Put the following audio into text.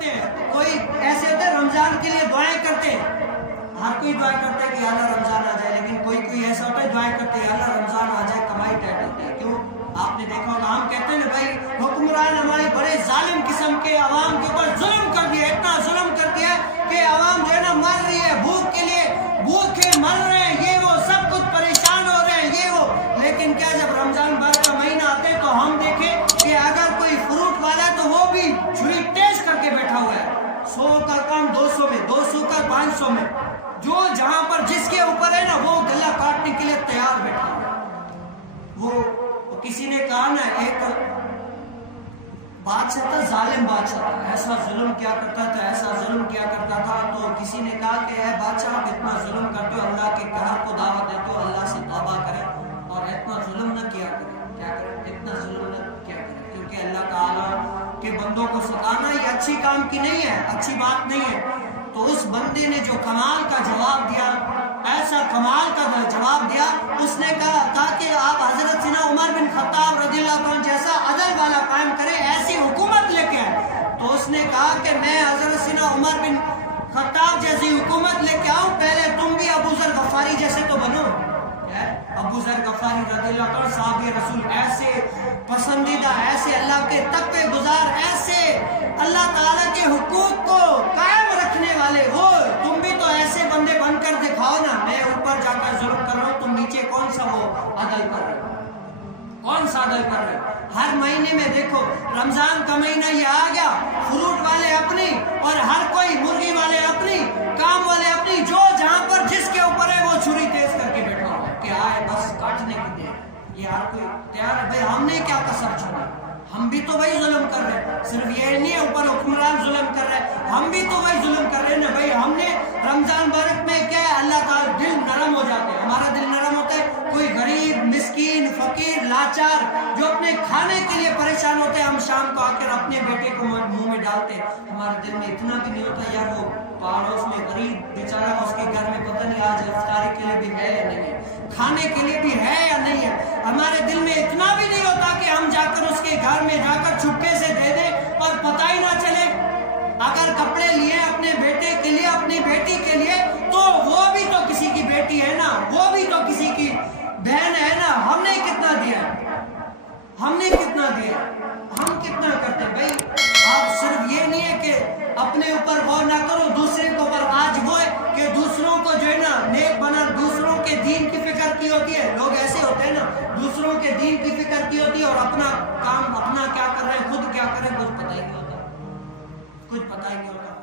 کرتے ہیں. کوئی ایسے ہوتے ہیں رمضان کے لیے دعائیں کرتے ہیں. ہر کوئی دعا کرتا ہے کہ اللہ رمضان آ جائے, لیکن کوئی ایسا ہوتا ہے دعائیں کرتے ہیں اللہ رمضان آ جائے, کمائی ٹائٹ ہوتی ہے. کیوں؟ آپ نے دیکھا ہوگا ہم کہتے ہیں نا بھائی حکمران ہمارے بڑے ظالم قسم کے عوام کے اوپر ظلم کر دیا, اتنا ظلم کر دیا کہ عوام جو ہے نا مر رہی ہے بھوک کے لیے, بھوکے مر رہے ہیں, یہ وہ سب کچھ پریشان ہو رہے ہیں یہ وہ. لیکن کیا جب رمضان بھر کا مہینہ آتے تو ہم دیکھیں کہ اگر کوئی فروٹ والا ہے تو وہ بھی چھری تیز کر کے بیٹھا ہوا ہے, 100 کا کام 200 میں, 200 کا 500 میں, جو جہاں پر جس کے اوپر ہے نا وہ گلا کاٹنے کے لیے تیار بیٹھا ہے. وہ کسی نے کہا نا ایک بادشاہ تھا, ظالم بادشاہ تھا, ایسا ظلم کیا کرتا تھا, ایسا ظلم کیا کرتا تھا. تو کسی نے کہا کہ اے بادشاہ آپ اتنا ظلم کرتے ہو, اللہ کے قہر کو دعوت دیتے ہو, اللہ سے توبہ کرے اور اتنا ظلم نہ کیا کرے. کیا کرے؟ اتنا ظلم نہ کیا کرے, کیونکہ اللہ تعالیٰ کے بندوں کو ستانا یہ اچھی کام کی نہیں ہے, اچھی بات نہیں ہے. تو اس بندے نے جو کمال کا جواب دیا, ایسا کمال کا جواب دیا, اس نے کہا کہ آپ حضرت سیدنا عمر بن خطاب رضی اللہ عنہ جیسا عدل والا قائم کریں, ایسی حکومت لے کے آئے. تو اس نے کہا کہ میں حضرت سیدنا عمر بن خطاب جیسی حکومت لے کے آؤں, پہلے تم بھی ابو ذر غفاری جیسے تو بنو. ابو ذر غفاری رضی اللہ عنہ صحابی رسول, ایسے پسندیدہ, ایسے اللہ کے تقوی گزار, ایسے اللہ تعالیٰ کے حقوق کو قائم رکھنے والے ہو. تم بھی تو ایسے بندے بن کر دکھاؤ نا. میں اوپر جا کر ظلم کر رہا ہوں, تم نیچے کون سا وہ عدل کر رہے ہو, کون سا عدل کر رہے ہو. ہر مہینے میں دیکھو رمضان کا مہینہ یہ آ گیا, فروٹ والے اپنی اور ہر کوئی مرغی والے اپنی, کام والے اپنی, جو جہاں پر جس کے اوپر ہے وہ چھری تیز کر کے بیٹھا ہوا کہ آئے بس کاٹنے کی دیر. یہ ہر کوئی تیار ہے. بھائی ہم نے کیا کسر چھوڑا, ہم بھی تو وہی ظلم کر رہے ہیں. صرف یہ نہیں ہے اوپر حکمران ظلم کر رہے ہیں, ہم بھی تو وہی ظلم کر رہے ہیں نا. بھائی ہم نے رمضان مبارک میں کیا ہے, اللہ تعالیٰ دل نرم ہو جاتے ہیں, ہمارا دل نرم ہوتا ہے. کوئی غریب مسکین فقیر لاچار جو اپنے کھانے کے لیے پریشان ہوتے ہیں, ہم شام کو آ کر اپنے بیٹے کو منہ میں ڈالتے ہیں. ہمارے دل میں اتنا بھی نہیں ہوتا یار وہ پڑوس میں غریب بیچارہ اس کے گھر میں پتہ نہیں آج افطاری کے لیے بھی ہے یا نہیں ہے, کھانے کے لیے بھی ہے یا نہیں ہے. ہمارے دل میں اتنا بھی نہیں ہوتا کہ ہم جا کر اس کے گھر میں جا کر چھپکے سے دے دیں اور پتہ ہی نہ چلے. اگر کپڑے لیے اپنے بیٹے کے لیے, اپنی بیٹی کے لیے, تو وہ بھی تو کسی کی بیٹی ہے نا, وہ بھی تو کسی کی بہن ہے نا. ہم نے کتنا دیا, ہم نے کتنا دیا, ہم کتنا کرتے ہیں. بھائی آپ صرف یہ نہیں ہے کہ اپنے اوپر غور نہ کرو, دوسرے کے اوپر. آج وہ ہے کہ دوسروں کو جو ہے نا نیک بنا, دوسروں کے دین کی فکر کی ہوتی ہے. لوگ ایسے ہوتے ہیں نا, دوسروں کے دین کی فکر کی ہوتی ہے اور اپنا کام اپنا کیا کر رہے ہیں, خود کیا کر رہے ہیں کچھ پتہ ہی نہیں ہوتا, کچھ پتہ ہی نہیں ہوتا.